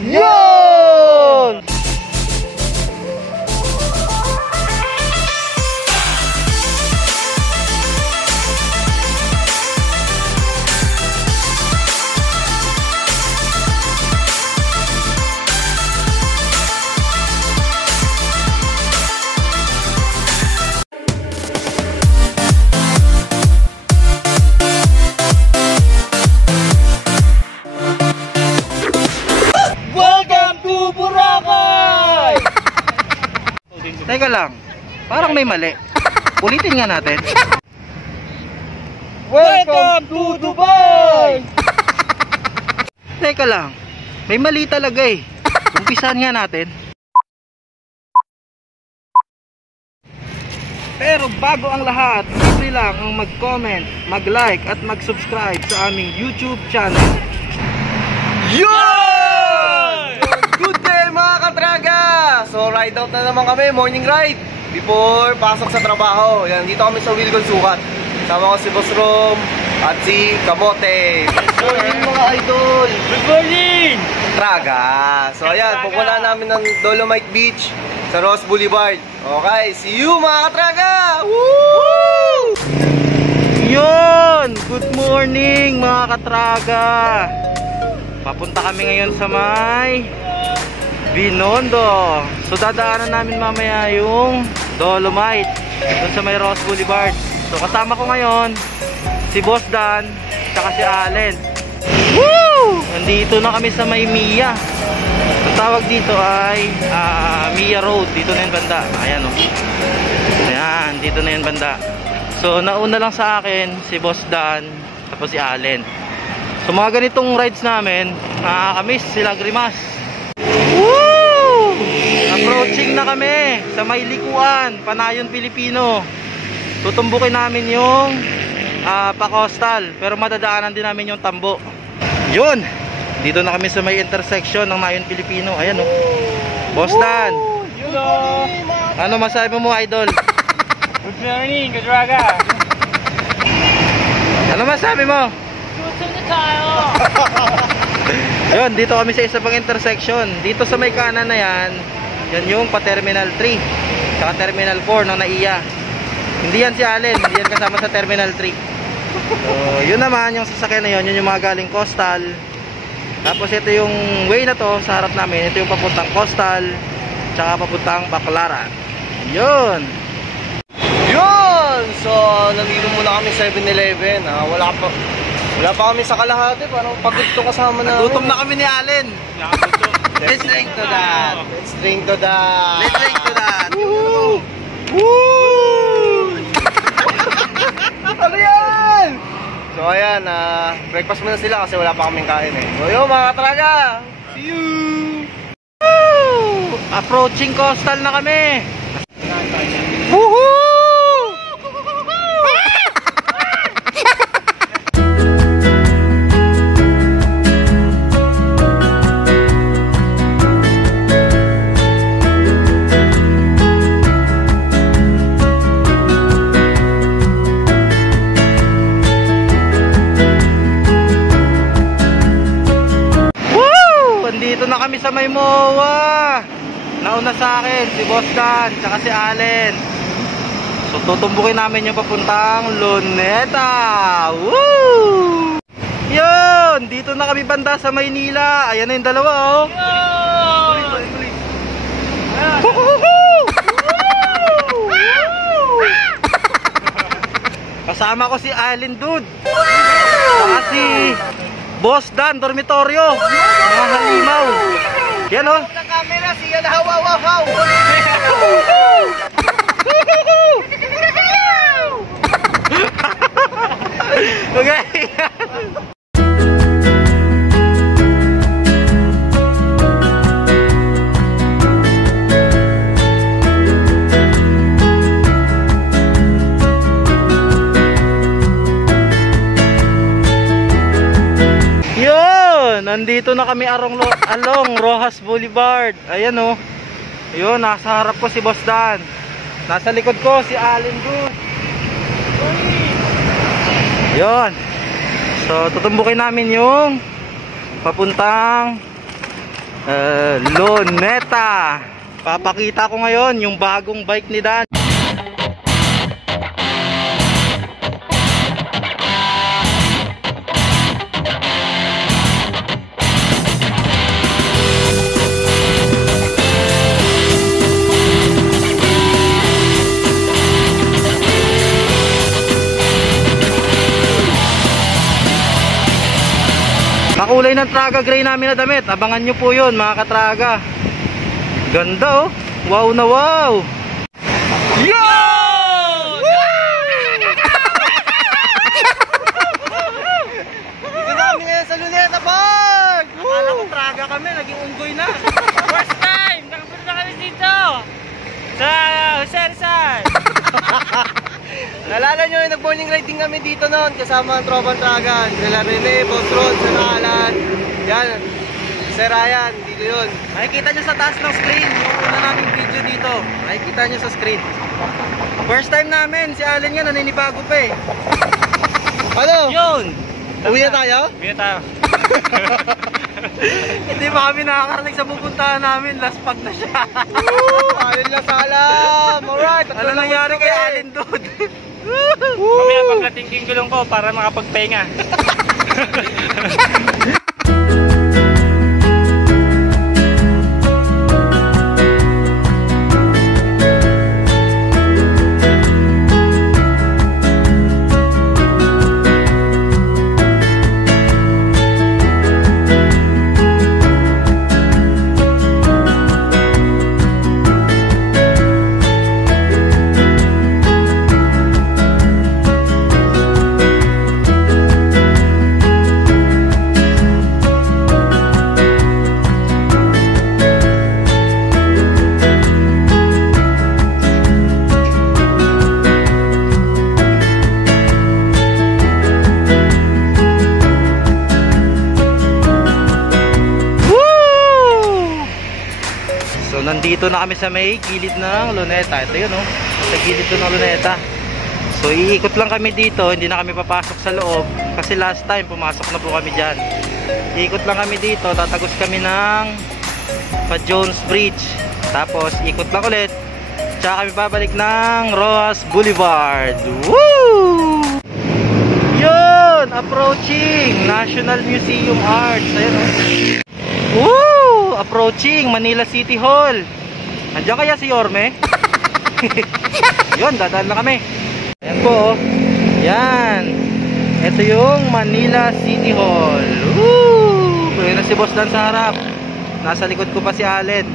Yun! Teka lang, parang may mali. Ulitin nga natin. Welcome to Dubai! Teka lang, may mali talaga eh. Umpisahan nga natin. Pero bago ang lahat, libre lang ang mag-comment, mag-like at mag-subscribe sa aming YouTube channel. Yun! Good day mga katraga! So ride out na naman kami, morning ride before pasok sa trabaho. Yan, dito kami sa Wilgon Sukat. Sama ko si Boss Rom at si Kamote. Good morning mga idol! Good morning! Traga! So ayan, pupunta namin ng Dolomite Beach sa Ross Boulevard. Okay, see you mga katraga! Woo! Yun! Good morning mga katraga! Papunta kami ngayon sa may Binondo. So dadaanan namin mamaya yung Dolomite doon sa may Ross Boulevard. So kasama ko ngayon si Boss Dan at si Allen. Woo! Nandito na kami sa may Mia. Ang tawag dito ay Mia Road. Dito na yung banda. Ayan o. Ayan, dito na yung banda. So nauna lang sa akin si Boss Dan tapos si Allen. So mga ganitong rides namin, nakakamiss sila Grimas. Woo! Approaching na kami sa may likuan, Panayon Pilipino. Tutumbukin namin yung pa-coastal, pero madadaanan din namin yung Tambo. Yun! Dito na kami sa may intersection ng Nayon Pilipino. Ayan o. Boss Dan! Hello! Ano masabi mo idol? Good morning, Kadraga! Ano masabi mo? Gutom na tayo! Ayun, dito kami sa isa pang intersection. Dito sa may kanan na yan, yan yung pa-Terminal 3 saka Terminal 4 ng NAIA. Hindi yan si Allen, hindi yan kasama sa Terminal 3. So, yun naman, yung sasakyan na yun, yun yung mga galing coastal. Tapos ito yung way na to sa harap namin, ito yung papuntang coastal tsaka papuntang Baclaran. Yun! Yun! So, nandito muna kami sa 7-Eleven. Wala pa kami sa kalahati. Parang pagod to kasama na. Gutom na kami ni Allen. Let's drink to that. Let's drink to that. Let's drink to that. Woo! Woo! Ano yan? So ayan, breakfast muna sila kasi wala pa kaming kain eh. So yun mga katraga. See you! Woo! Approaching coastal na kami. Woohoo! Dito na kami sa may MOA. Nauna sa akin si Boss Dan tsaka si Allen. So tutumbukin namin yung papuntang Luneta. Woo! Yun! Dito na kami banda sa Maynila. Ayan na yung dalawa oh. Kasama ko si Allen Dude. Saka si Boss Dan, dormitoryo. Mga halimaw. Yan o. Sa camera, siya na hawaw. Okay. Nandito na kami along Rojas Boulevard. Ayan o. Ayun, nasa harap ko si Boss Dan. Nasa likod ko si Allen Good. Ayun. So tutumbukin namin yung papuntang Luneta. Papakita ko ngayon yung bagong bike ni Dan. Makulay ng Traga gray namin na damit. Abangan nyo po yun mga katraga. Ganda oh. Wow na wow. Yo! Dito na kami ngayon sa Luneta Park! Akala ko Traga kami. Naging unggoy na. First time! Nakapunta kami dito! Sa Jose Rizal! Nalala nyo yung nag-morning riding kami dito noon kasama ang tropang Tragan. Sila Rene, Boss Ron, Sir Alan. Yan, Sir Ryan, dito yun. Makikita nyo sa taas ng screen yung una naming video dito. Makikita nyo sa screen. First time namin. Si Allen nga naninibago pa eh. Ano? Yun. Uwi na tayo? Bina tayo. Hindi pa kami nakakarating sa pupuntahan namin. Last pag na siya. Alin lang salam! Alright! Ano nangyari kay Allen doon? Mamaya paglating gulong ko para makapagpahinga. Nandito na kami sa may gilid ng Luneta. Ito yun oh, sa gilid to ng Luneta. So iikot lang kami dito, hindi na kami papasok sa loob kasi last time pumasok na po kami dyan. Iikot lang kami dito, tatagos kami ng Pa-Jones Bridge, tapos ikot lang ulit, tsaka kami babalik ng Rojas Boulevard. Woo! Yun! Approaching National Museum Arts. Ayan oh. Woo! Approaching Manila City Hall. Andiyan kaya si Yorme? Yun, dadaan na kami. Ayan po. Yan. Ito yung Manila City Hall. Woo! Ayun na si Boss Dan sa harap. Nasa likod ko pa si Allen.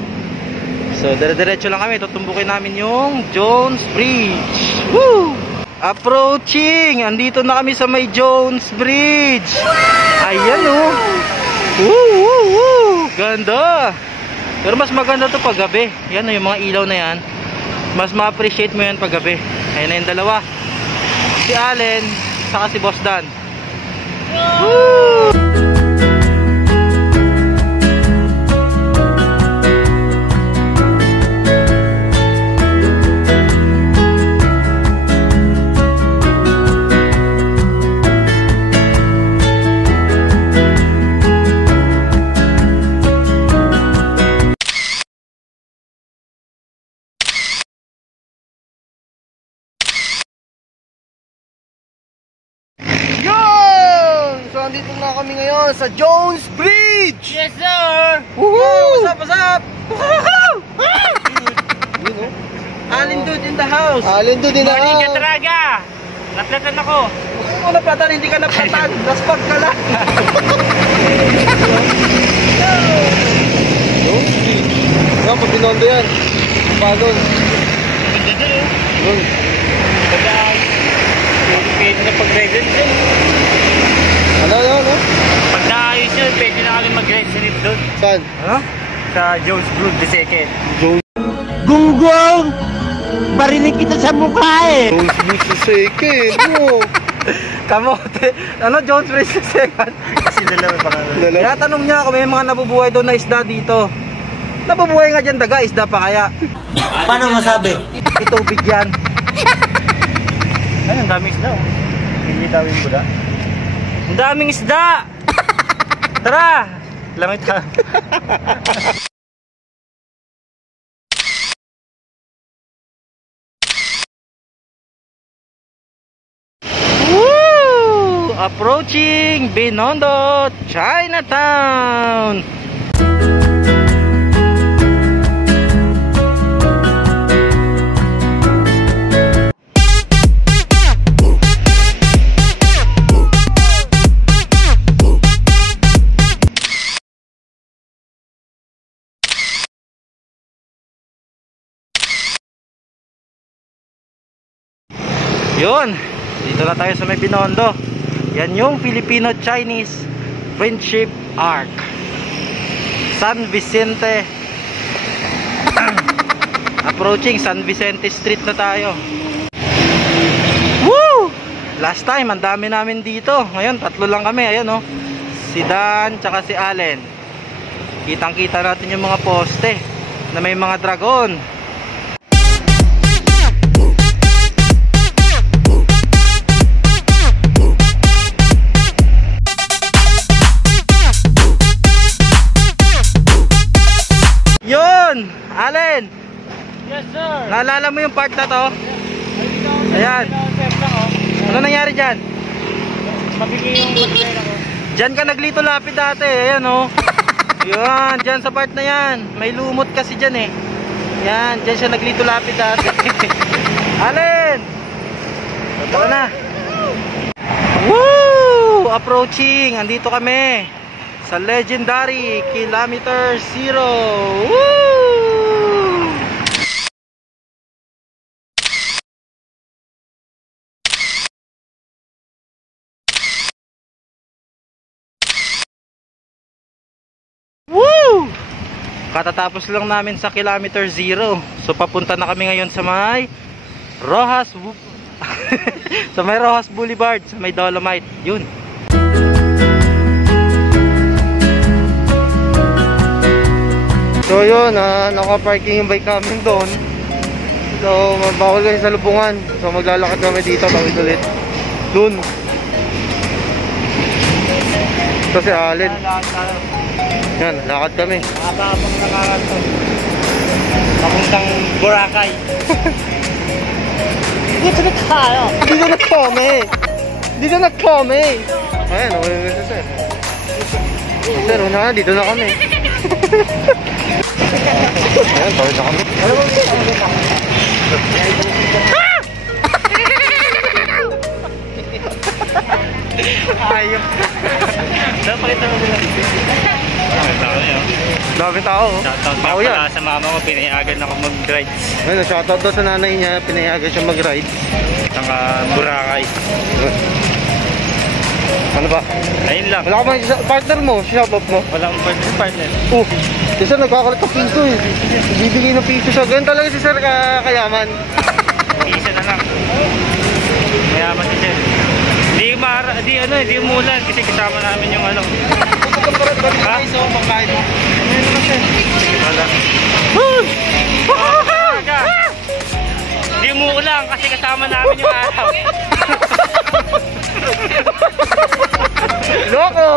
So, dire-diretso lang kami. Tutumbukin namin yung Jones Bridge. Woo! Approaching. Andito na kami sa may Jones Bridge. Ayan oh. Woo! Woo! Woo! Ganda. Pero mas maganda to pag gabi. Yan yung mga ilaw na yan. Mas ma-appreciate mo yan pag gabi. Ayan na yung dalawa. Si Allen, saka si Boss Dan. Woo! Nandito na kami ngayon sa Jones Bridge! Yes, sir! Woohoo! What's up? Yun oh. Allen dude in the house. Alin doon din Morning, na. Katraga! Naplatan ako. Kung naplatan, hindi ka naplatan. Laspag ka lang. Jones Bridge. Yan, pag binondo yan. Panon. Ganda dun, oh. Yun. Pagdaan. Pwede na pag-resin dun. Ano? Pagdaayos yun, pwede na kami mag-resin dun. Saan? Ano? Sa Jones Brood, the second. Gunggong! Barinig kita sa mukha eh! Jones Bridge sa second. Mo. Kamote. Ano, Jones Bridge the second? Kasi dalawa pa nga. Dalawa. Tinatanong niya kung may mga nabubuhay doon na isda dito. Nabubuhay nga dyan daga, isda pa kaya? Paano masabi? Itubig yan. Ay, ang daming isda, oh. Hindi tawin ko da. Ang daming isda! Tara! Langit ha. Woo! Approaching Binondo, Chinatown. Yun, dito na tayo sa may Binondo. Yan yung Filipino-Chinese Friendship Arc, San Vicente. Approaching San Vicente Street na tayo. Woo! Last time, ang dami namin dito. Ngayon, 3 lang kami. Ayan oh, si Dan, tsaka si Allen. Kitang-kita natin yung mga poste na may mga dragon. Yun! Allen! Yes, sir. Naalala mo yung part na to? Ayan. Ano nangyari dyan? Mabigay yung material ako. Dyan ka naglito lapid dati. Ayan oh. Yan, dyan sa part na yan. May lumot kasi dyan eh. Yan, dyan siya naglito lapid dati. Allen! Tara na. Woo! Approaching. Andito kami sa legendary Kilometer Zero. Woo! Woo! Katatapos lang namin sa Kilometer Zero. So papunta na kami ngayon sa may Rojas sa may Rojas Boulevard, sa may Dolomite. Yun. So yun, naka-parking yung bike namin doon. So bawal kasi sa lubungan. So maglalakad kami dito, bawal ulit doon. Ito si Allen. Yan, lakad kami. Habang nakakanto. Papuntang Boracay. Dito na tayo. Dito na kami. Dito na kami. Ayan, okay na sir. Sir, una, dito na kami. Ayan, bawal na kami. Ano ba? Ayun. Napakita mo sila dito. Dami tao. Shoutout Tao yan. sa mama ko, pinayagan ako mag-rides. Ayun, shoutout daw sa nanay niya, pinayagan siya mag-ride. Ng Boracay. Ano ba? Ayun lang. Wala ka ba partner mo? Shoutout mo? Walang partner. Si sir nagkakalit ng piso eh. Bibigay ng piso siya. Ganun talaga si sir kayaman. Isa na lang. Mayaman si Sir. Di umulan kasi kasama namin yung ano. Ha? Pagkain mo. Wala. Di umulan kasi kasama namin yung araw. Loko!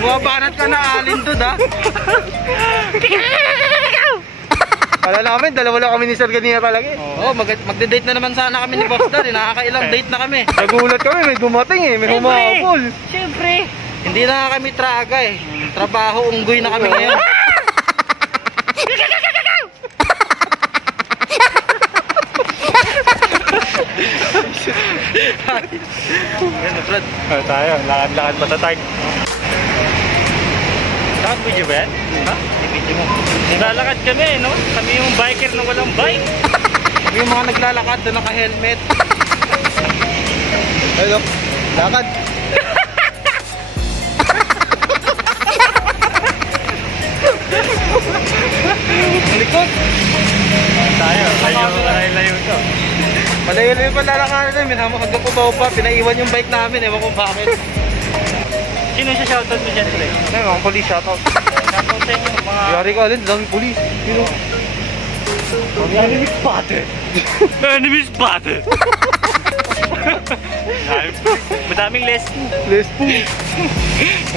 Buwabanat ka na Alin doon ha. Kala namin, dalawa lang kami ni Sir kanina talaga eh. Oo, magde-date na naman sana kami ni Boss Dan. Nakakailang date na kami. Nagulat kami, may dumating eh, may humahapol. Siyempre. Hindi na kami traga eh. Trabaho, unggoy na kami ngayon. Yan, Brad. Tayo, lakad-lakad patatag. Nakag-video ba yan? Ha? I-video mo. Naglalakad kami, no? Kami yung biker na walang bike. Kami yung mga naglalakad na naka-helmet. Hello, lakad. Likod. Tayo, layo to. Malayo-layo pa lalakarin namin, hanggang kubaw pa, pinaiwan yung bike namin, ewan kung bakit. Sino siya shoutout mo dyan, Pre? Ay, mga police shoutout. Shoutout sa inyo, mga... Yari ka alin, daming police. Sino? Enemy spotted! Enemy spotted! Madaming lespo. Let's po.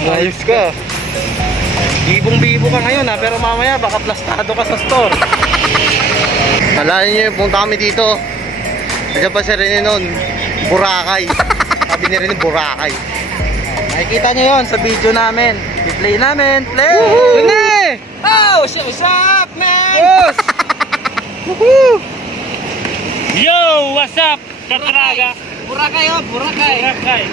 Ayos ka. Bibong-bibo ka ngayon ha, pero mamaya baka plastado ka sa store. Nalala niyo, punta kami dito. Nandiyan pa si Rene nun, Boracay. Sabi ni Rene, Boracay. Nakikita nyo yun sa video namin. I-play namin. Play! Rene! Oh, what's up, man? Boss! Yo, what's up, Katraga? Boracay oh, Boracay. Boracay.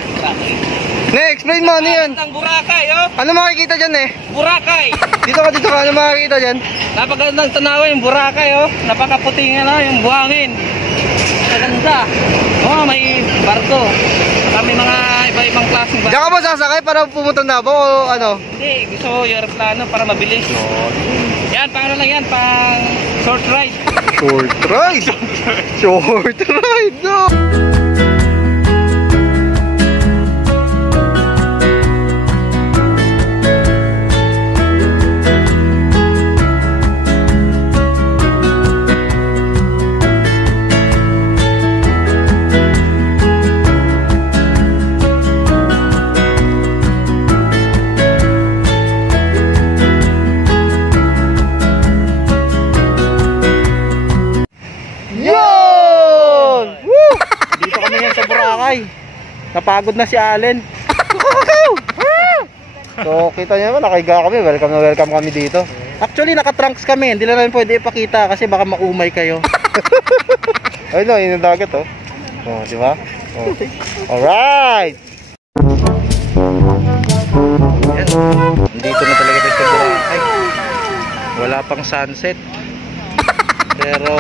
Ne, explain mo ano yan? Ang Boracay, oh. Ano makikita dyan eh? Boracay. Dito ka, ano makikita dyan? Napakagandang tanawin yung Boracay, oh. Napakaputing yung buhangin. Maganda. Oh, may barko. Kami mga iba-ibang klaseng barko. Diyan ka ba sasakay para pumunta na ba o ano? Hindi, gusto ko yung aeroplano para mabilis. Yan, pang ano lang yan, pang short ride. Short ride! Short ride, no! Napagod na si Allen. So, kita niyo naman, nakahiga kami. Welcome na welcome kami dito. Actually, naka-trunks kami. Hindi na namin pwede ipakita kasi baka maumay kayo. Ayun na, yun yung dagat, oh. Oh, di ba? Oh. Alright! Yan. Dito na talaga tayo sa Boracay. Wala pang sunset. Pero,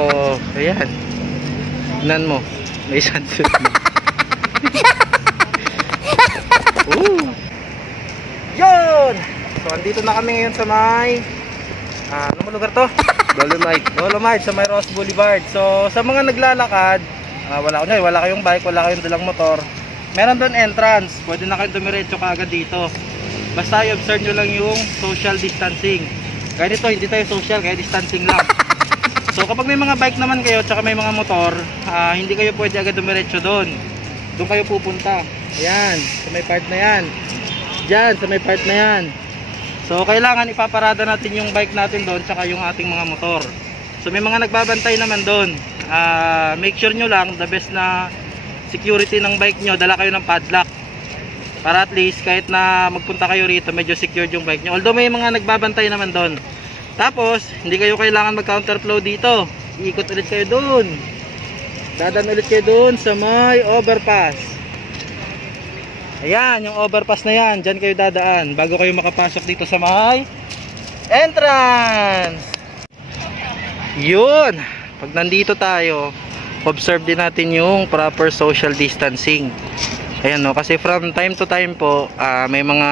ayan. Tignan mo. May sunset mo. Yun! So, andito na kami ngayon sa may ano mo lugar to? Dolomite sa may Ross Boulevard. So, sa mga naglalakad, wala kayong bike, wala kayong dalang motor, meron doon entrance. Pwede na kayong dumiretso kaagad dito. Basta i-observe nyo lang yung social distancing. Kaya dito, hindi tayo social, kaya distancing lang. So, kapag may mga bike naman kayo, tsaka may mga motor, hindi kayo pwede agad dumiretso doon. Doon kayo pupunta. Ayan, sa may part na yan. Diyan, sa may part na yan. So, kailangan ipaparada natin yung bike natin doon, tsaka yung ating mga motor. So, may mga nagbabantay naman doon. Make sure nyo lang, the best na security ng bike nyo, dala kayo ng padlock. Para at least, kahit na magpunta kayo rito, medyo secured yung bike nyo. Although may mga nagbabantay naman doon. Tapos, hindi kayo kailangan mag-counterflow dito. Iikot ulit kayo doon. Dadaan ulit kayo doon sa may overpass. Ayan, yung overpass na yan. Diyan kayo dadaan bago kayo makapasok dito sa may entrance. Yun. Pag nandito tayo, observe din natin yung proper social distancing. Ayan no, kasi from time to time po, may mga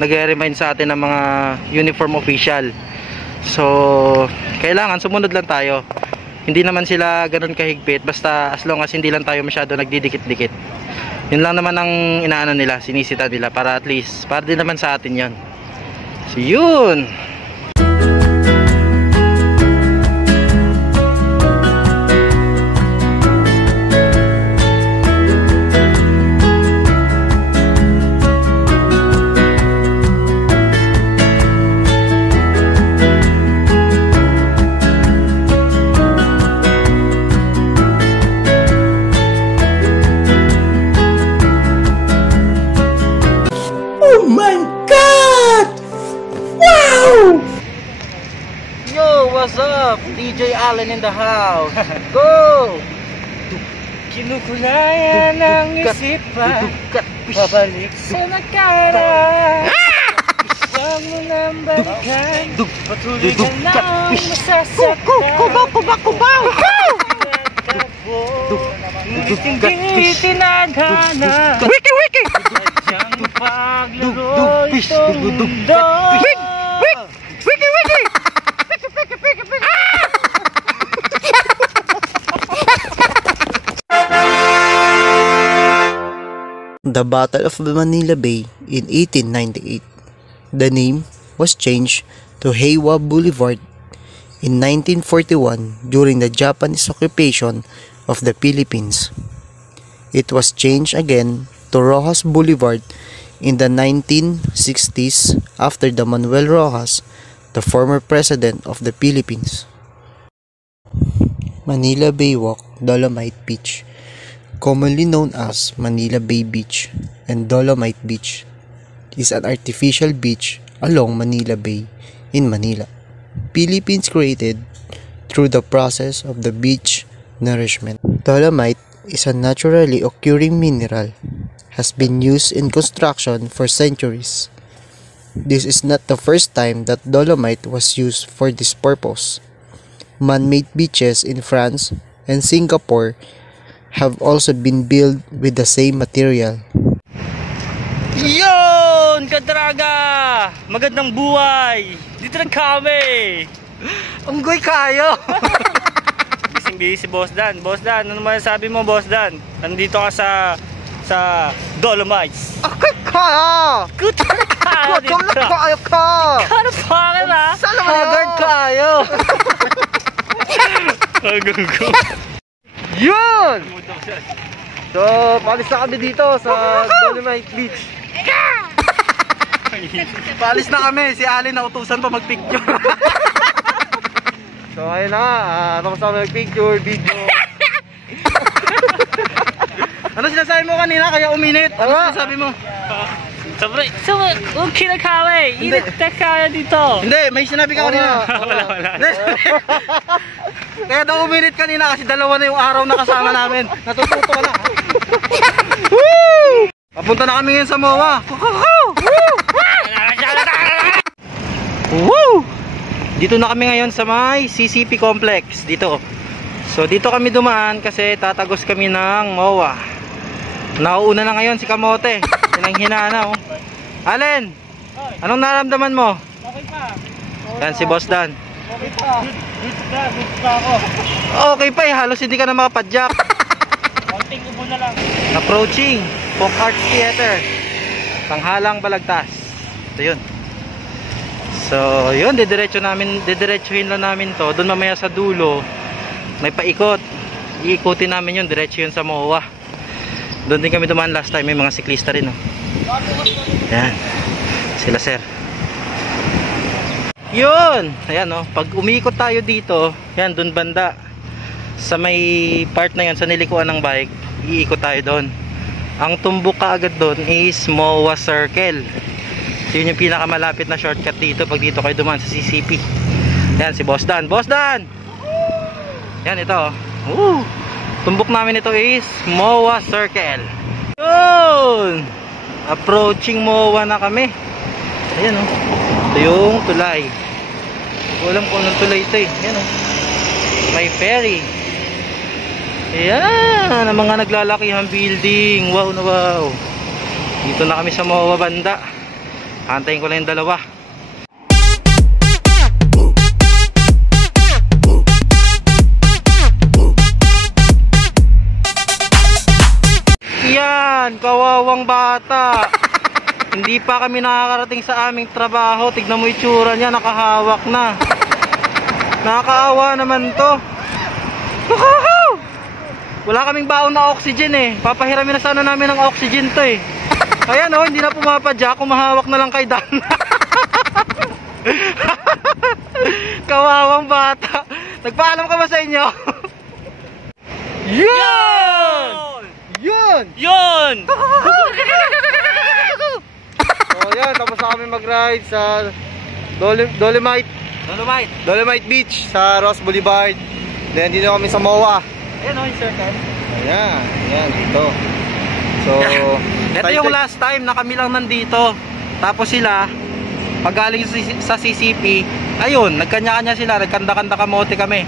nagre-remind sa atin ng mga uniform official. So, kailangan sumunod lang tayo. Hindi naman sila ganun kahigpit, basta as long as hindi lang tayo masyado nagdidikit-dikit. Yun lang naman ang inaano nila, sinisita nila para at least, para din naman sa atin yun. So yun. What's up? DJ Allen in the house. Go! Kinukulayan ang isipan, babalik sa nakaraan. Isang mo lang balikan, patuloy ka lang masasaktan. Kubaw! Hindi tinadhana. Wiki! Sadyang paglaro itong mundo. Wiki! The Battle of Manila Bay in 1898. The name was changed to Heiwa Boulevard in 1941 during the Japanese occupation of the Philippines. It was changed again to Rojas Boulevard in the 1960s after the Manuel Rojas, the former president of the Philippines. Manila Bay Walk Dolomite Beach, commonly known as Manila Bay Beach and Dolomite Beach, is an artificial beach along Manila Bay in Manila, Philippines, created through the process of the beach nourishment. Dolomite is a naturally occurring mineral, has been used in construction for centuries. This is not the first time that dolomite was used for this purpose. Man-made beaches in France and Singapore have also been built with the same material. Yun! Kadraga! Magandang buhay! Dito na kami! Unggoy kayo. Busy si Boss Dan. Boss Dan, ano masasabi mo, Boss Dan? Nandito ka sa Dolomites. Okay kaya. Good na kayo dito. Gutom na kayo ka. Ano pa ka na? Haggard kayo. Yun! So, palis na kami dito sa Dolomite Beach. Palis na kami. Si Alin na utusan pa magpicture. So, ayun na nga. Tapos kami mag-picture, video. Ano sinasabi mo kanina kaya uminit? Ano Tama. sinasabi mo? Sabi, okay na kami. Init na kaya dito. Hindi, may sinabi ka kanina. Wala. Kaya daw uminit kanina kasi dalawa na yung araw na kasama namin. Natututo ka na. Papunta na kami ngayon sa MOA. Woo! Dito na kami ngayon sa may CCP complex. Dito. So dito kami dumaan kasi tatagos kami ng MOA. Nauuna na ngayon si Kamote. Hinang-hina na, oh. Allen, anong naramdaman mo? Okay pa. Yan si Boss Dan. Okay pa. Dito pa ako. Okay pa, halos hindi ka na makapadyak. Konting ubo na lang. Approaching Folk Arts Theater, Tanghalang Balagtas. Ito yun. So yun, didiretsuhin lang namin to. Doon mamaya sa dulo may paikot. Iikutin namin yun, diretso yun sa MOA. Doon din kami dumaan last time, may mga siklista rin, oh. Yan, sila sir. Yun, ayan, oh. Pag umiikot tayo dito, yan, doon banda sa may part na yan, sa nilikuan ng bike, iikot tayo doon. Ang tumbok kaagad doon is MOA Circle. So yun yung pinakamalapit na shortcut dito pag dito kayo dumaan sa CCP. Yan, si Boss Dan. Boss Dan! Yan, ito, oh. Tumbok namin ito is MOA Circle. Yun! Approaching MOA na kami. Ayan, oh. Ito yung tulay. Walang kung anong tulay ito, eh. Ayan, oh. May ferry. Ayan, ang mga naglalakihang building. Wow na wow. Dito na kami sa MOA banda. Hantayin ko lang yung dalawa. Yan, kawawang bata. Hindi pa kami nakakarating sa aming trabaho. Tignan mo itsura niya, nakahawak na. Nakakaawa naman to. Wala kaming baon na oxygen, eh. Papahiramin na sana namin ng oxygen to, eh. Ayan, oh, hindi na pumapadya. Kumahawak na lang kay Dan. Kawawang bata. Nagpaalam ka ba sa inyo? Yun! Yun! Yun! So, yan. Tapos na kami mag-ride sa Dolomite Beach sa Ross Boulevard. Then, dito kami sa MOA. Ayan, oh, yung circle. Ayan. Ayan, dito. So, ito yung last time na kami lang nandito. Tapos sila, pag galing sa CCP, ayun, nagkanya-kanya sila, nagkanda-kanda kamote kami.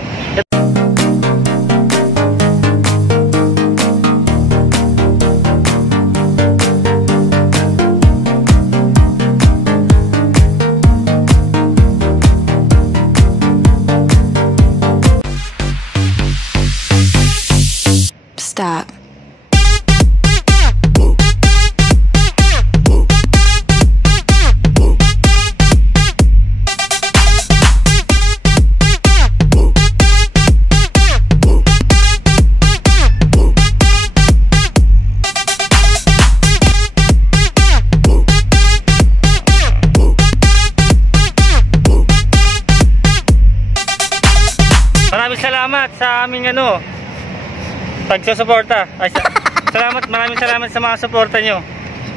Stop. salamat sa aming pagsusuporta. Maraming salamat sa mga suporta nyo.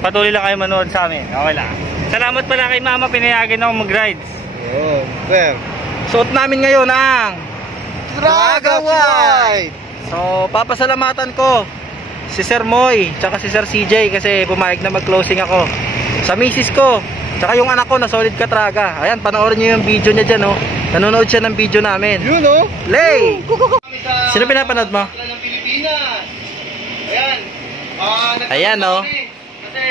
Patuloy lang kayo manood sa amin. Okay lang. Salamat pala kay Mama, pinayagan ako mag-rides. Oh, sir. Suot namin ngayon ang Traga White! So, papasalamatan ko si Sir Moy, tsaka si Sir CJ kasi pumayag na mag-closing ako. Sa misis ko, tsaka yung anak ko na solid katraga. Ayan, panoorin nyo yung video niya dyan, oh. Nanonood siya ng video namin. Yun, oh. Lay! Sino pinapanood mo? Ng Pilipinas. Ayan. Ayan, oh.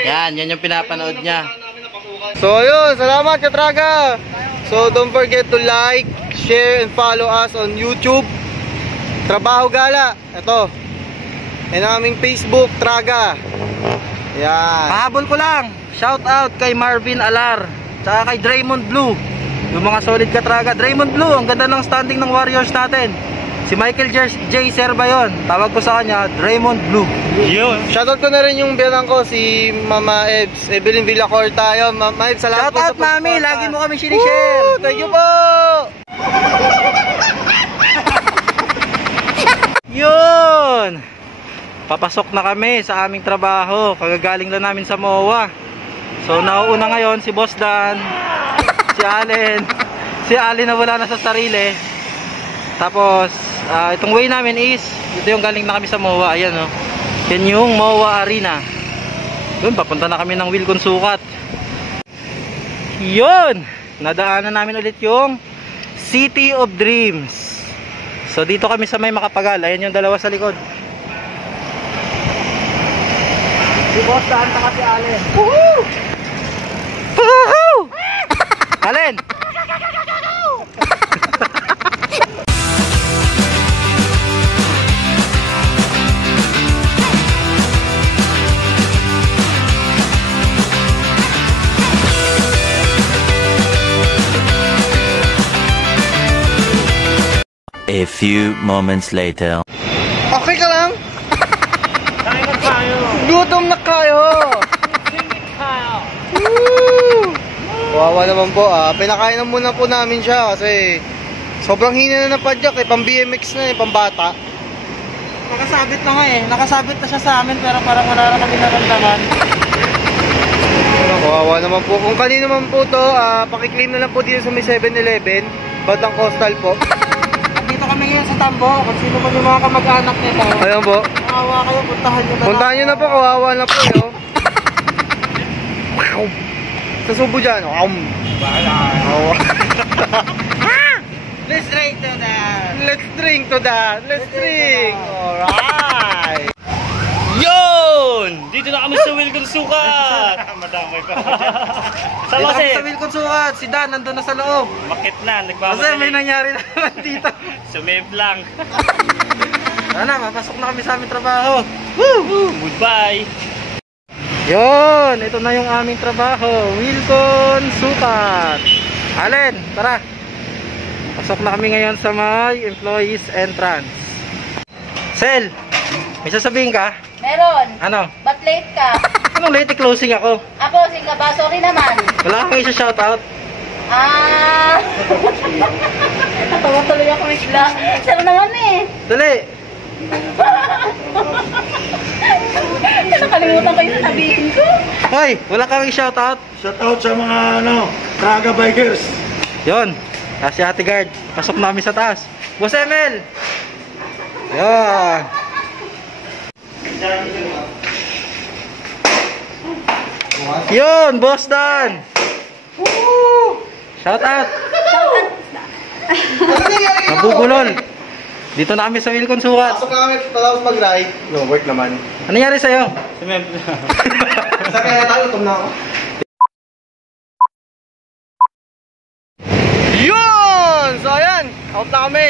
Yan, yan yung pinapanood niya. So, yun. Salamat, katraga. So, don't forget to like, share, and follow us on YouTube. Trabaho Gala. Ito. And aming Facebook, Traga. Yan. Pahabol ko lang. Shout out kay Marvin Alar, tsaka kay Draymond Blue. Yung mga solid katraga. Draymond Blue, ang ganda ng standing ng Warriors natin. Si Michael J. Serba yun. Tawag ko sa kanya, Draymond Blue. Yun. Shoutout ko na rin yung biyanan ko, si Mama Ebs, Evelyn Villacorta. Yun, Mama Ebs, salamat Shout out, po sa Mami. pagsuporta. Lagi mo kami sinishare. Thank you po! Yun. Papasok na kami sa aming trabaho. Kagagaling lang namin sa MOA. So, nauuna ngayon si Boss Dan, si Allen. Si Allen na wala na sa sarili. Tapos, itong way namin is, ito yung galing na kami sa MOA. Ayan, oh. Yan yung MOA Arena. Yun, papunta na kami ng Wilcon Sukat. Yun. Nadaanan namin ulit yung City of Dreams. So, dito kami sa may Makapagal. Ayan yung dalawa sa likod. Si Boss Dan, saka si Allen. Woohoo! Woohoo! Allen! A few moments later. Okay ka lang? Kain na tayo. Gutom na kayo! Woo! Wawa naman po, pinakain na muna po namin siya kasi sobrang hina na ng padyak, pang BMX na, pang bata. Nakasabit na nga eh. Nakasabit na siya sa amin pero parang wala na kami naramdaman. Wawa naman po. Kung kanino naman po to, pakiklaim na lang po dito sa may 7-Eleven, Batang Coastal po. Dito kami ngayon sa Tambo. Kung sino man yung mga kamag-anak nito. Ayan po. Kawawa kayo, puntahan nyo na. Puntahan nyo na po, kawawa na po. Yo. Sa subo dyan. Let's drink to that. Let's drink to that. Let's drink. Alright. Yun! Dito na kami sa Wilcon Sukat. Madamay pa. Sa Dito kami kasi, sa Wilcon Sukat. Si Dan nandun na sa loob. makit na, Kasi nagmamadali. may nangyari na naman dito. Sumib lang. Sana, mapasok na kami sa aming trabaho. Woo! Goodbye. Yun, ito na yung aming trabaho. Wilcon Sukat. Allen, tara. Pasok na kami ngayon sa may employees entrance. Sel, may sasabihin ka? Meron. Ano? Ba't late ka? Anong late closing ako? Ako, sige ba? Sorry naman. Wala kang isa-shoutout. Natawa tuloy ako bigla. Sino naman eh? Dali. Nakalimutan ko yung sabihin ko. Hoy, wala kang i-shoutout. Shoutout sa mga Traga Bikers. Yon. Si Ate Guard. Pasok namin sa taas. Boss Emel. Yan. Yun, Boss Dan. Shoutout. Nabubulol. Dito na kami sa Wilcon Sukat. Pasok na kami, tapos mag-ride. No, work naman. Ano nangyari sa'yo? Sumib lang. Sa kaya tayo, utom na ako. Yun! So ayan, out na kami.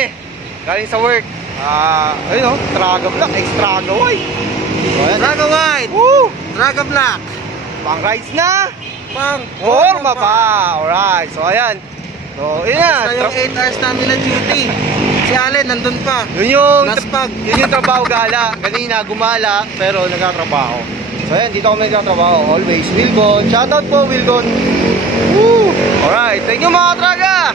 Galing sa work. Ayun o, Traga Black, Traga White. So ayan. Draga White. Woo! Draga Black. Pang rides na! Pang Forma pa! Alright, so ayan. So, yun Sa yan. yung 8 hours namin na duty. Si Allen nandun pa. Naspag. Yun yung trabaho gala. Kanina gumala, pero nagtatrabaho. So ayan, dito kami nagtatrabaho. Always Wilcon. Shoutout po Wilcon. Woo! Alright, thank you mga Traga!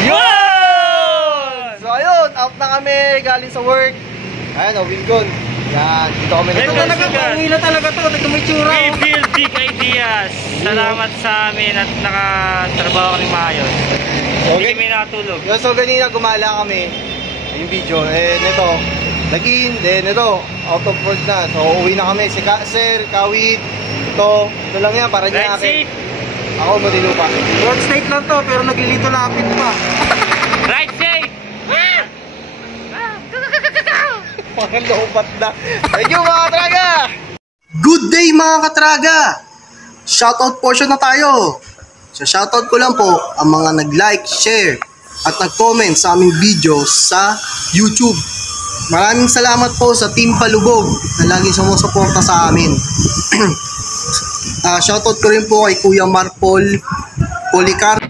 Yun! So ayun, na kami galing sa work. Ayan o, Wilgon. Yan, dito kami Ito talaga, pauwi na talaga to. Ito may tsura. We build big ideas. Salamat sa amin at nakatrabaho kami maayos. Hindi kami nakatulog. So ganina gumala kami. Yung video. Nito, nag-in. Then ito, out of work na. So uwi na kami. Si Sir, Kawit. Ito lang yan para niya akin. Ako Muntinlupa. Work state lang to, pero naglilito lapit pa. Right safe! Mga lobat na. Thank you mga katraga! Good day mga katraga! Shoutout portion na tayo. Sa shoutout ko lang po ang mga nag-like, share at nag-comment sa aming video sa YouTube. Maraming salamat po sa Team Palubog na laging sumusuporta sa amin. Shoutout ko rin po kay Kuya Marpol Policar.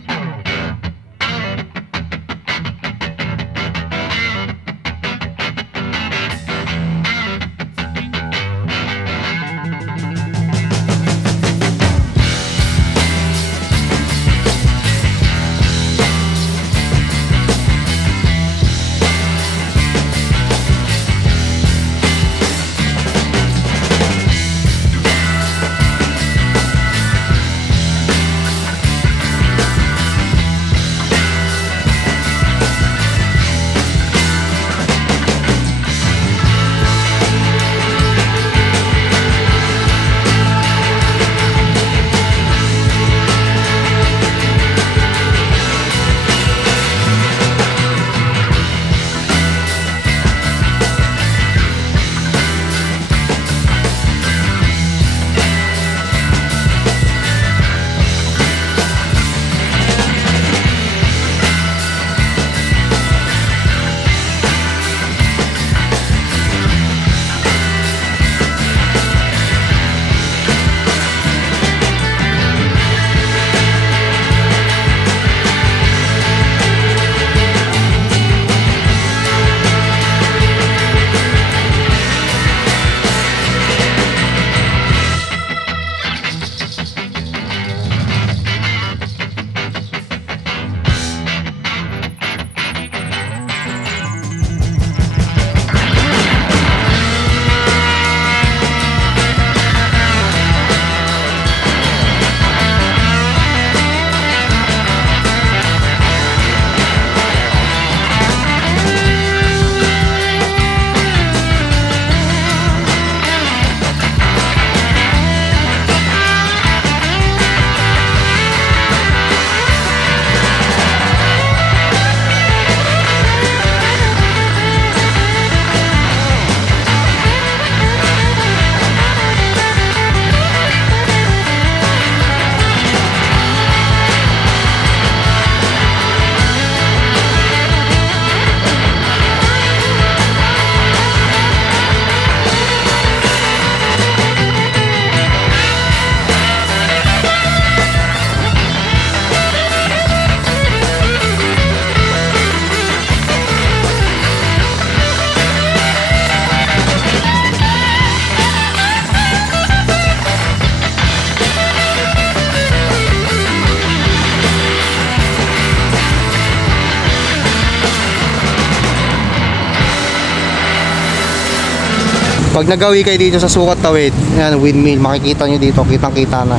Pag nagawi kayo dito sa Sukat Tawid, yan, windmill, makikita nyo dito, kitang-kita na.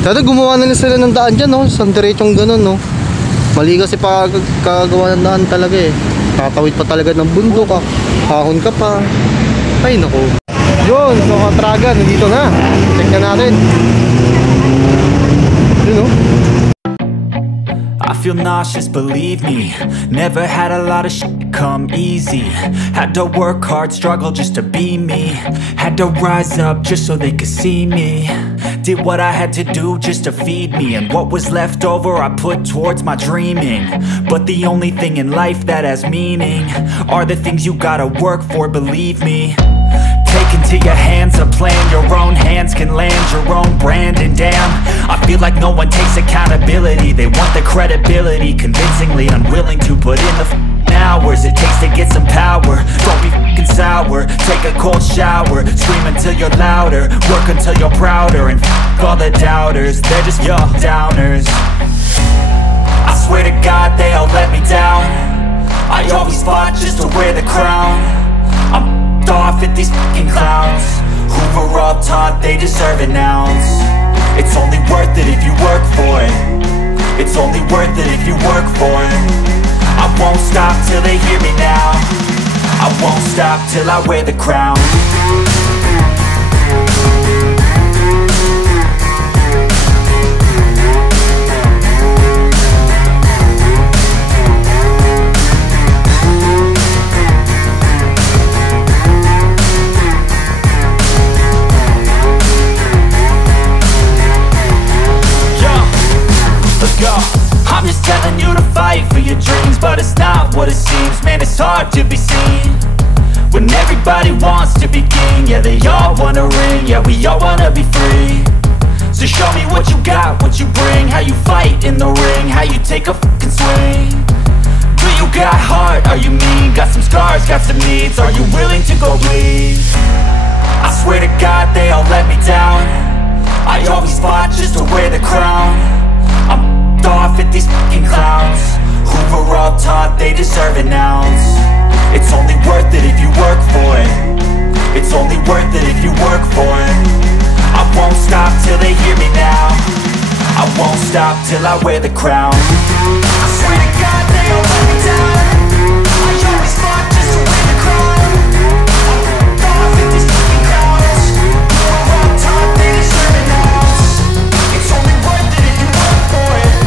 Dati gumawa na sila ng daan dyan, no? Isang diretsong ganun, no? Mali kasi pagkagawa ng daan talaga eh. Tatawid pa talaga ng bundok, hahon ka pa. Ay, naku. Yun, so katraga, nandito na. Check na natin. Yun, no? I feel nauseous, believe me. Never had a lot of shit come easy. Had to work hard, struggle just to be me. Had to rise up just so they could see me. Did what I had to do just to feed me, and what was left over I put towards my dreaming. But the only thing in life that has meaning are the things you gotta work for, believe me. Take into your hands a plan, your own hands can land your own brand. And damn, I feel like no one takes accountability. They want the credibility, convincingly unwilling to put in the hours it takes to get some power. Don't be f***ing sour, take a cold shower. Scream until you're louder, work until you're prouder. And f*** all the doubters, they're just your downers. I swear to God they all let me down. I always fought just to wear the crown. I'm f***ed off at these fucking clowns who were all taught they deserve an ounce. It's only worth it if you work for it. It's only worth it if you work for it. I won't stop till they hear me now. I won't stop till I wear the crown. I'm just telling you to fight for your dreams, but it's not what it seems. Man, it's hard to be seen when everybody wants to be king. Yeah, they all wanna ring, yeah, we all wanna be free. So show me what you got, what you bring, how you fight in the ring, how you take a fucking swing. Do you got heart, are you mean? Got some scars, got some needs, are you willing to go bleed? I swear to God they all let me down. I always fought just to wear the crown. I'm off at these fucking clowns who were all taught they deserve an ounce. It's only worth it if you work for it. It's only worth it if you work for it. I won't stop till they hear me now. I won't stop till I wear the crown. I swear to God they all let me down. I always fought just to wear the crown. I'm off at these fucking clowns who were all taught they deserve an ounce. It's only worth it if you work for it.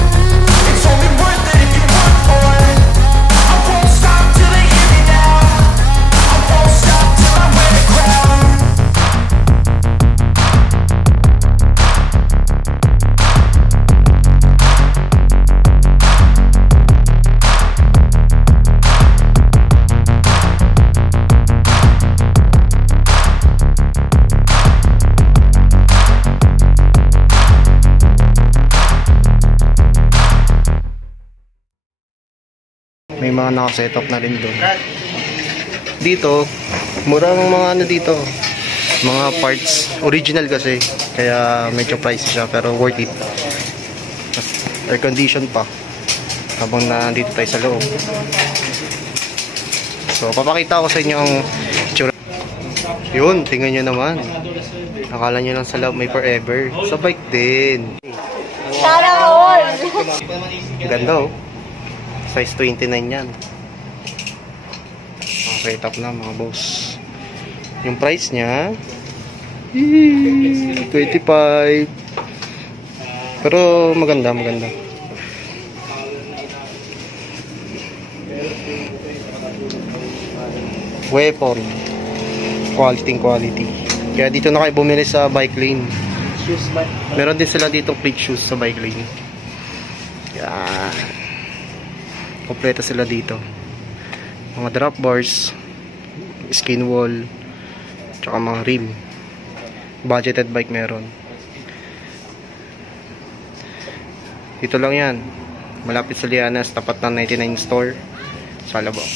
It's only worth it if you work for it. I won't stop till they hear me now. I won't stop till I wear the crown. May mga naka-setup na rin doon. Dito, murang mga ano dito. Mga parts. Original kasi. Kaya medyo pricey siya. Pero worth it. Air condition pa. Habang nandito tayo sa loob. So, papakita ko sa inyo ang tsura. Yun, tingnan nyo naman. Akala nyo lang sa loob may forever. Sa bike din. Sana all! Ganda oh. Size 29 yan. Okay, top na mga boss. Yung price niya 25. Pero maganda. Weapon. Quality. Kaya dito na kayo bumili sa bike lane. Meron din sila dito click shoes sa bike lane. Yan. Kompleto sila dito. Mga drop bars, skin wall, tsaka mga rim. Budgeted bike meron. Dito lang yan. Malapit sa Lianas, tapat ng 99 store. Sa Alabang.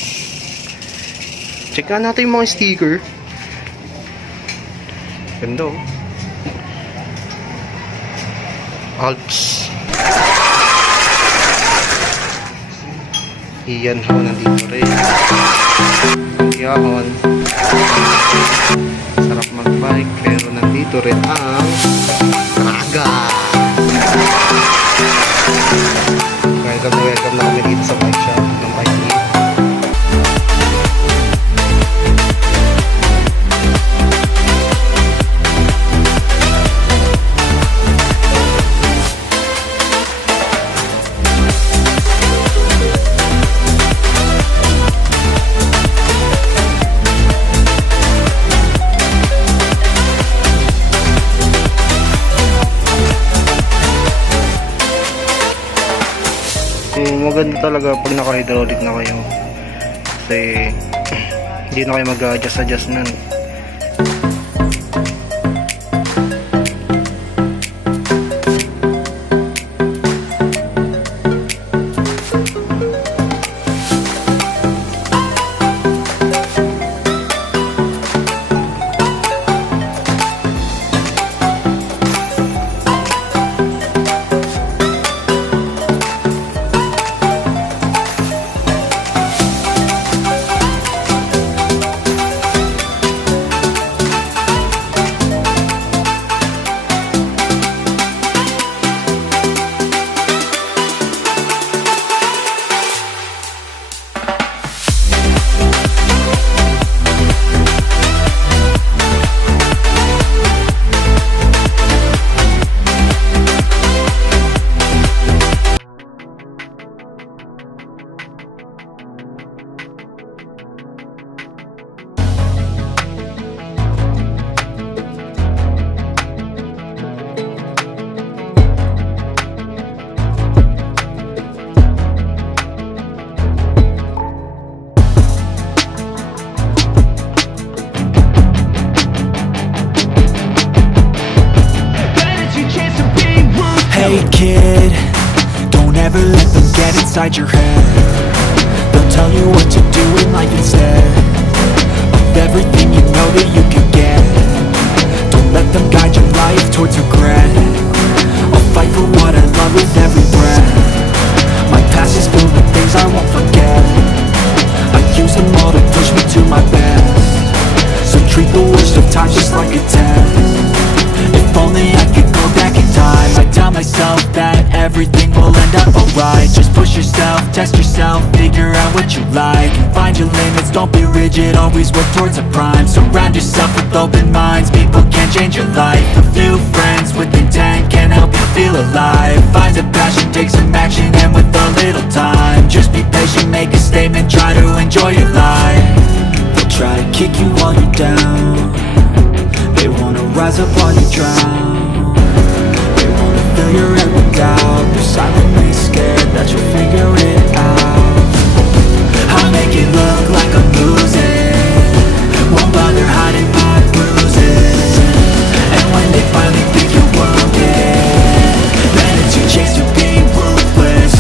Check nga natin yung mga sticker. Ganda oh. Alps. Iyan ho, nandito rin. Iyahon. Sarap mag-bike, pero nandito rin ang Traga. Welcome na kami dito sa bike shop ng bike lane. Maganda talaga pag naka-hydraulic na kayo kasi hindi na kayo mag-adjust nun. get inside your head. They'll tell you what to do in life instead of everything you know that you can get. Don't let them guide your life towards regret. I'll fight for what I love with every breath. My past is filled with things I won't forget. I use them all to push me to my best. So treat the worst of times just like a test. If only I could go back in time, I tell myself that everything will end up alright. Just push yourself, test yourself, figure out what you like, and find your limits, don't be rigid, always work towards a prime. Surround yourself with open minds, people can change your life. A few friends with intent can help you feel alive. Find a passion, take some action, and with a little time, just be patient, make a statement, try to enjoy your life. They'll try to kick you while you're down, they wanna rise up while you drown. They wanna fill your head with doubt. They're silently scared that you'll figure it out. I'll make it look like I'm losing, won't bother hiding my bruises. And when they finally think you're wounded, then it's your chance to be ruthless.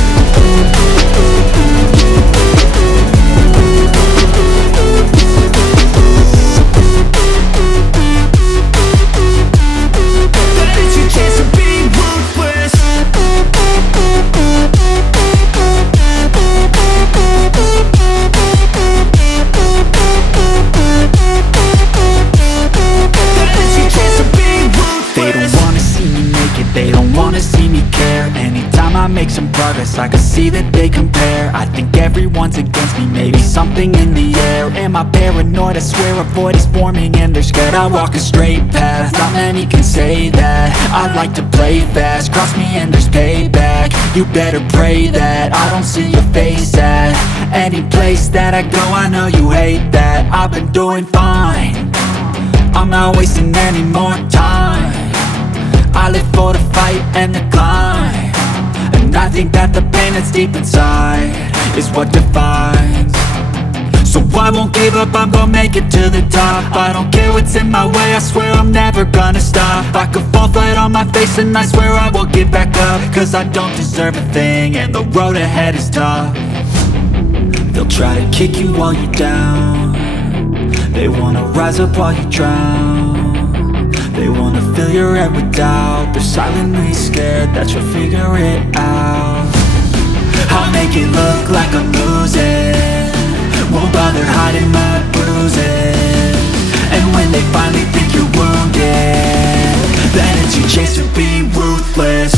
Make some progress, I can see that they compare. I think everyone's against me, maybe something in the air. Am I paranoid? I swear a void is forming and they're scared. I walk a straight path, not many can say that. I like to play fast, cross me and there's payback. You better pray that I don't see your face at any place that I go. I know you hate that. I've been doing fine, I'm not wasting any more time. I live for the fight and the climb, and I think that the pain that's deep inside is what defines. So I won't give up, I'm gonna make it to the top. I don't care what's in my way, I swear I'm never gonna stop. I could fall flat on my face and I swear I will get back up, cause I don't deserve a thing and the road ahead is tough. They'll try to kick you while you're down, they wanna rise up while you drown. They wanna fill your head with doubt. They're silently scared that you'll figure it out. I'll make it look like I'm losing, won't bother hiding my bruises. And when they finally think you're wounded, then it's your chance to be ruthless.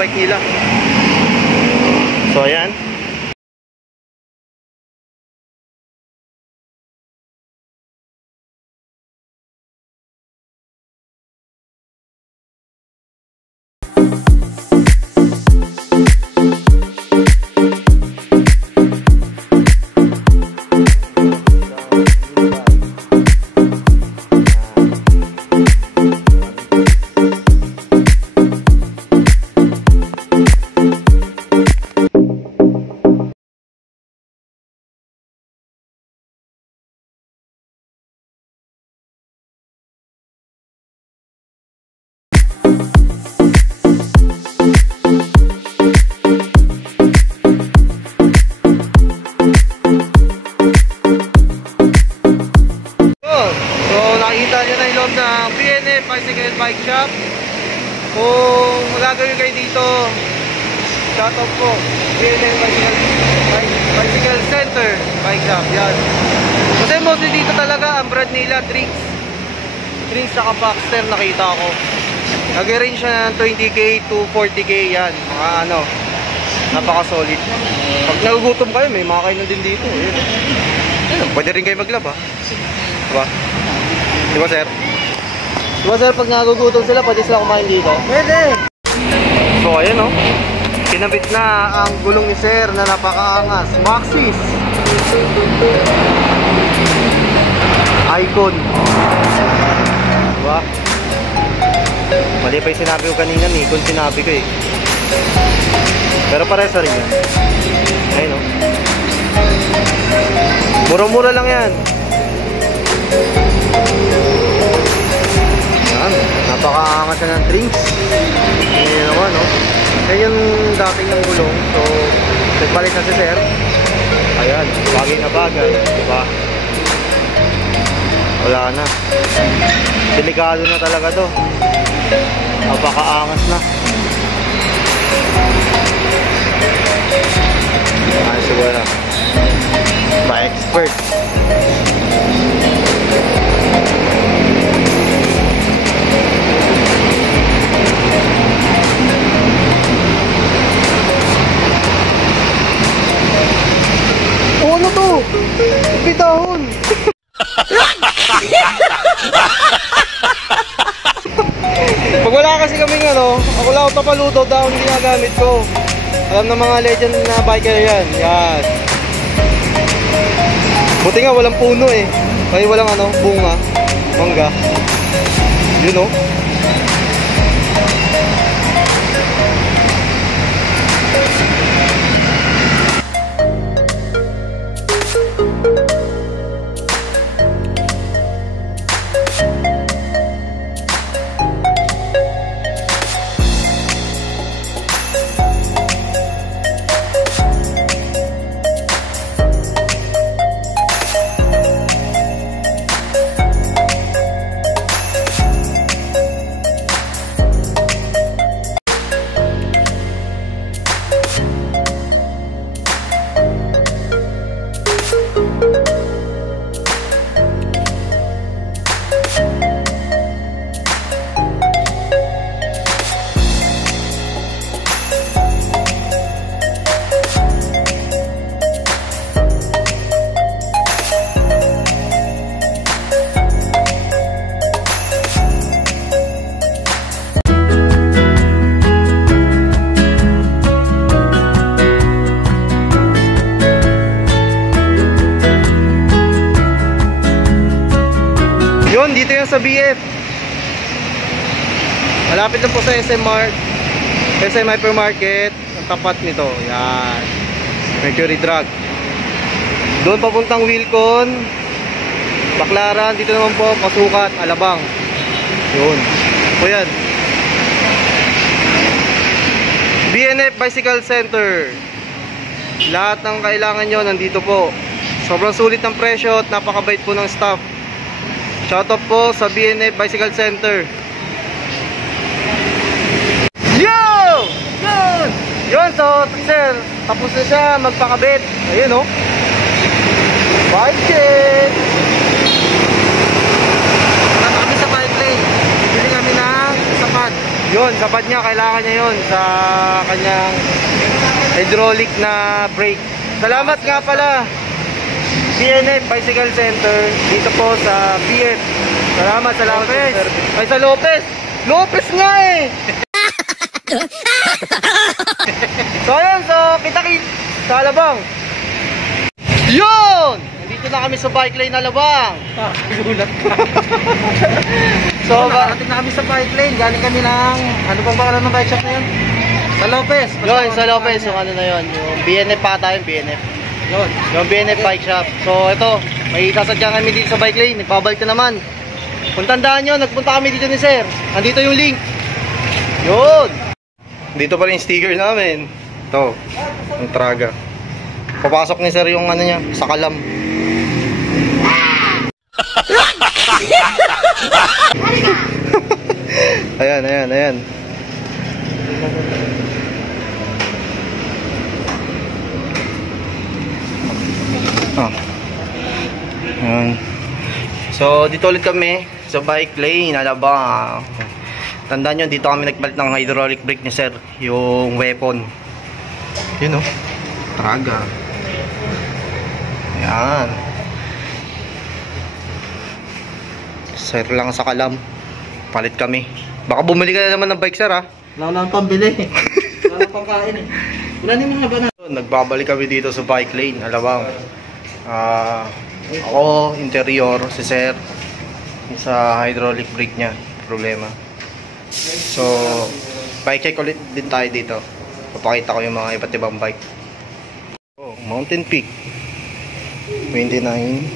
Bike nila. So ayan. Bicycle Bike Shop. Kung magagawin kayo dito, shoutout po, BNM Bicycle Center Bike Shop. Yan. Kasi mostly dito talaga ang brand nila Trinks saka Paxter nakita ko. Nag-range siya ng 20k to 40k. Yan, mga ano, napaka solid. Pag nagugutom kayo, may mga kainan din dito. Yan. Pwede rin kayo maglaba, diba? Di ba, sir? Di ba, sir, pag nagugutom sila, pwede sila kumain dito? Pwede! So, ayan, oh. Kinabit na ang gulong ni sir na napakaangas. Maxis! Icon. Diba? Mali pa yung sinabi ko kanina, Nikon sinabi ko eh. Pero parehas na rin yan. Ayun, oh. Mura-mura lang yan. Yan, napakaangas na ng drinks. Yan naman, no? Yan yung dating ng gulong. So, nagpalit na si sir. Ayan, bagay na bagay, diba? Wala na. Delikado na talaga to. Napakaangas na. Ay, siguro na. Pa-expert. Oh, ano to? Pitahon. Pag wala kasi kaming ano, ako lang ang papaluto daw ang ginagamit ko. Alam ng mga legend na biker yan. Yan. Buti nga walang puno eh. Ay walang ano, bunga, mangga. Yun oh. Yun, dito yan sa BF. Malapit lang po sa SM Hypermarket. Ang tapat nito. Yan. Mercury Drug. Doon papuntang Wilcon, Baclaran. Dito naman po, Pasukat, Alabang. Yun. O yan. BNF Bicycle Center. Lahat ng kailangan nyo nandito po. Sobrang sulit ng presyo at napakabait po ng staff. Shoutout po sa BNF Bicycle Center. Yo! Yun! Yun, so, sir, tapos na siya magpakabit. Ayun, oh. Bike check! Wala kami sa bike lane. Bili kami ng sapat. Yun, sapat niya, kailangan niya yun sa kanyang hydraulic na brake. Salamat nga pala, BNF Bicycle Center, dito po sa BF. Salamat sa service. Ay, sa Lopez. Lopez nga eh. So ayun, so kita-kit sa Alabang. Yun! Nandito na kami sa bike lane Alabang. Gulat ka. So nakarating na kami sa bike lane. Galing kami ng, ano pang pangalan ng bike shop na yun? Sa Lopez. Yun, sa Lopez. Yung ano na yun, yung BNF pa tayo, BNF. Yun, yung BNF bike shop. So ito, may sasadya kami dito sa bike lane. Nagbabalik na naman. Kung tandaan nyo, nagpunta kami dito ni sir. Andito yung link. Yun. Dito pa rin yung sticker namin. Ito, yung Traga. Papasok ni sir yung ano niya, sa kalam. Ayan, ayan, ayan. Oh. Ayan. So, dito ulit kami sa bike lane, Alabang. Tandaan nyo, dito kami nagpalit ng hydraulic brake ni sir, yung weapon. Yun o, Traga. Ayan. Sir lang sa Kalam. Palit kami. Baka bumili ka na naman ng bike, sir, ha? Wala lang pambili. Wala lang pangkain eh. Wala naman haba na. Nagbabalik kami dito sa bike lane, Alabang. Ako, interior, si sir. Sa hydraulic brake niya, problema. So, bike check ulit din tayo dito. Papakita ko yung mga iba't ibang bike. Oh, Mountain Peak 29.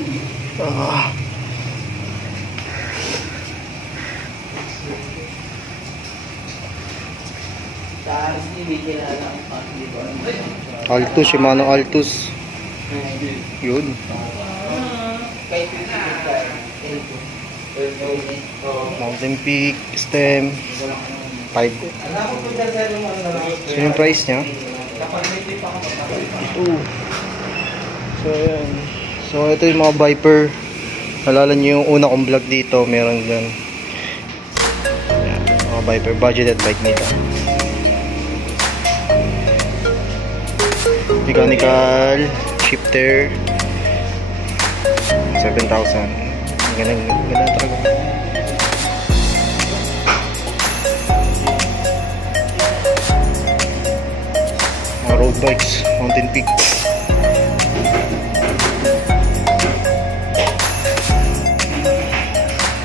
Altus, Shimano Altus. Yun. Mountain Peak stem 5. So yung price niya. So ayan. So ito yung mga Viper. Nalala niyo yung una kong vlog dito, meron dyan. Ayan, mga Viper budgeted bike nito. Mechanical shifter 7,000. Ganda talaga. Mga road bikes, Mountain Peak.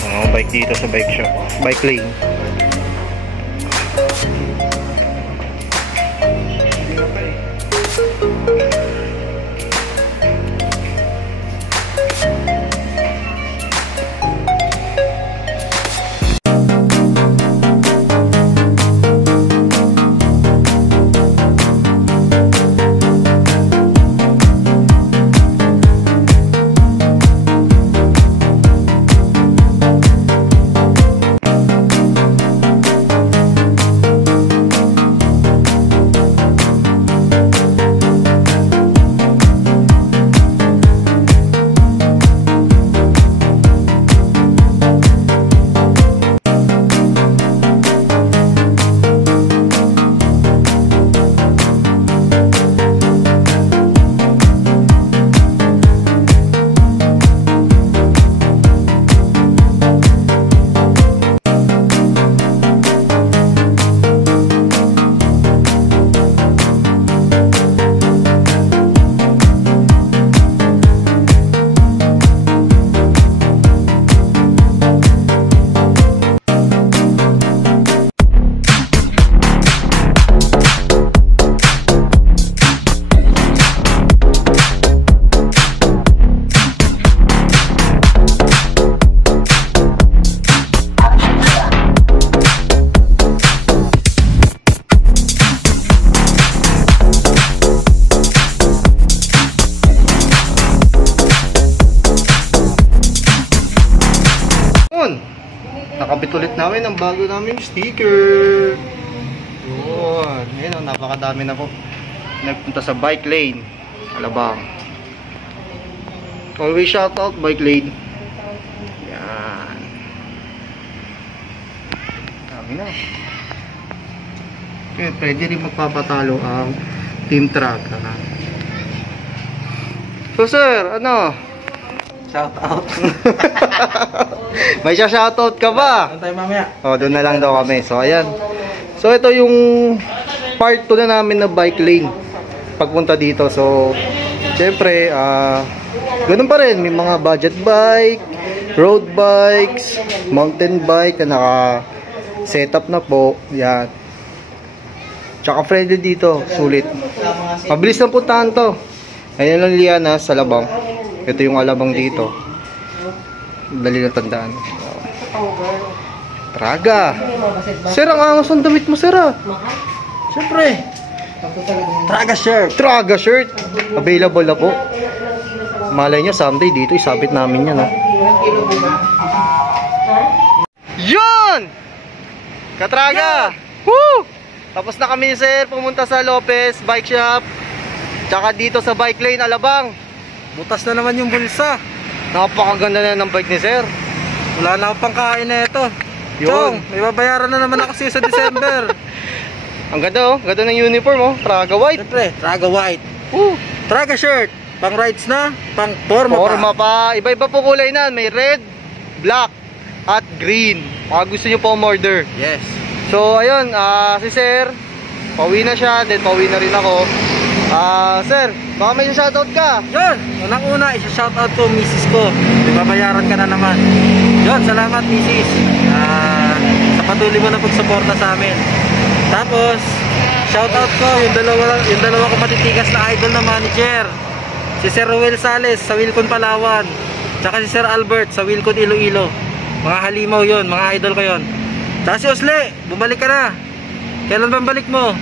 Mga bike dito sa bike shop, bike lane. Nakabit ulit namin ang bago namin sticker. Yun. Ayun, napakadami na po. Nagpunta sa bike lane, Alabang. Always shout out bike lane. Yan. Dami na. Okay, pwede rin magpapatalo ang Team Traga. So sir, ano? Shout out. May shoutout ka ba? Ano tayo mamaya? Oh, doon na lang daw kami. So ayan. So ito yung part 2 na namin na bike lane pagpunta dito. So syempre, ganun pa rin, may mga budget bike, road bikes, mountain bike na naka setup na po. Yan. Tsaka friendly dito, sulit. Mabilis na puntahan to. Ayan lang Liana sa Alabang. Ito yung Alabang dito. Dali na tandaan. Traga. Sir, ang angas ng damit mo, sir, ah. Siyempre. Traga shirt. Traga shirt. Available na po. Malay nyo, someday dito, isabit namin yan, ah. Yun! Katraga! Woo! Tapos na kami, sir. Pumunta sa Lopez Bike Shop. Tsaka dito sa bike lane, Alabang. Butas na naman yung bulsa. Napakaganda na ng bike ni sir. Wala na akong pangkain na ito. Yun. Chong, may babayaran na naman ako sa December. Ang ganda, oh. Ganda ng uniform, oh. Traga white. Siyempre, Traga white. Woo! Traga shirt. Pang rides na, pang forma Forma pa. Iba-iba po kulay na. May red, black. at green. Baka gusto nyo po umorder. Yes. So ayun, si Sir, pauwi na siya, then pauwi na rin ako. Sir, baka may shoutout ka. Yun, unang-una, isa-shoutout ko, misis ko. Babayaran ka na naman. Yun, salamat misis. Sa patuloy mo na pagsuporta sa amin. Tapos, shoutout ko yung dalawa ko matitigas na idol na manager. Si Sir Ruel Sales sa Wilcon Palawan. Tsaka si Sir Albert sa Wilcon Iloilo. Mga halimaw yun, mga idol ko yun. Tapos si Osle, bumalik ka na. Kailan ba balik mo?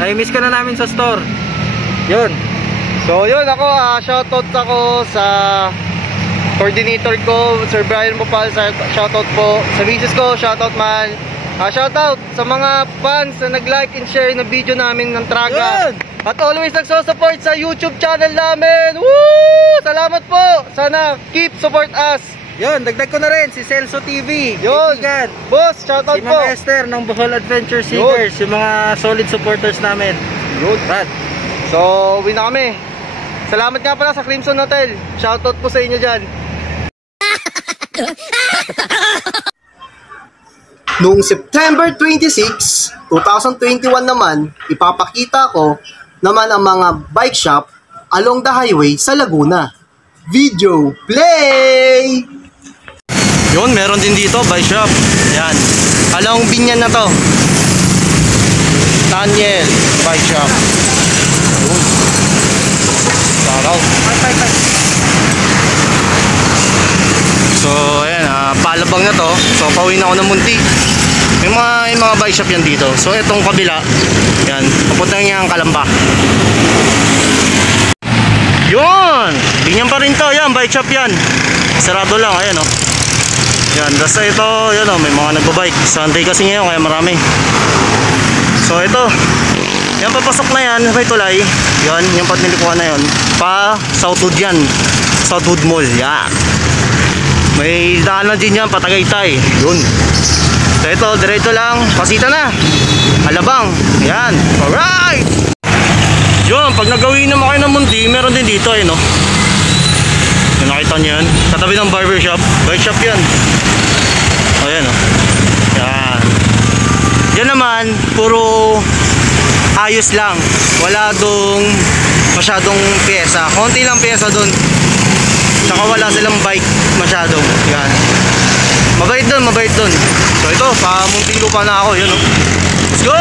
Nai-miss ka na namin sa store. Yun. So yun, ako shoutout ako sa coordinator ko, Sir Brian Mopal. Shoutout po sa misis ko, shoutout man. Shoutout sa mga fans na nag-like and share ng video namin ng Traga. Yun. At always nagso-support sa YouTube channel namin. Woo! Salamat po. Sana keep support us. Yun, dagdag ko na rin si Celso TV. Yun. Kaibigan. Boss, shoutout Si po. Ma'am Esther ng Bohol Adventure Seekers. Yung mga solid supporters namin. Yun. Brad. So, uwi na kami. Salamat nga pala sa Crimson Hotel. Shoutout po sa inyo dyan. Noong September 26, 2021 naman, ipapakita ko naman ang mga bike shop along the highway sa Laguna. Video play! Yun, meron din dito, bike shop. Yan. Along Binyan na to. Daniel, bike shop. Yun. Taraw. So, ayan, palabang na to. So, pauwi na ako ng Munti. May mga bike shop yan dito. So, itong kabila, yan, papunta nga ang Kalamba. Yun! Binyan pa rin to, yan, bike shop yan. Sarado lang, ayan o. Yan, basta ito, yan o, may mga nagbabike. Sunday kasi ngayon, kaya marami. So, ito. Yan, papasok na yan, may tulay. Yan, yung pagnilikuan na yun. Pa Southwood yan. Southwood Mall, yan. May daanan din yan, Patagaytay. Yun. So ito, diretso lang. Pasita na. Alabang. Yan. Alright. Yun, pag nagawin naman kayo ng Munti, meron din dito eh, no? Yung nakita nyo yan. Katabi ng barbershop. Bike shop yan. O yan, no? Yan. Yan naman, puro ayos lang. Wala dong masyadong pyesa. Konti lang pyesa dun. Tsaka wala silang bike masyado. Yan. Mabait dun, mabait dun. So ito, pamunting lupa na ako. Yun, no? Let's go!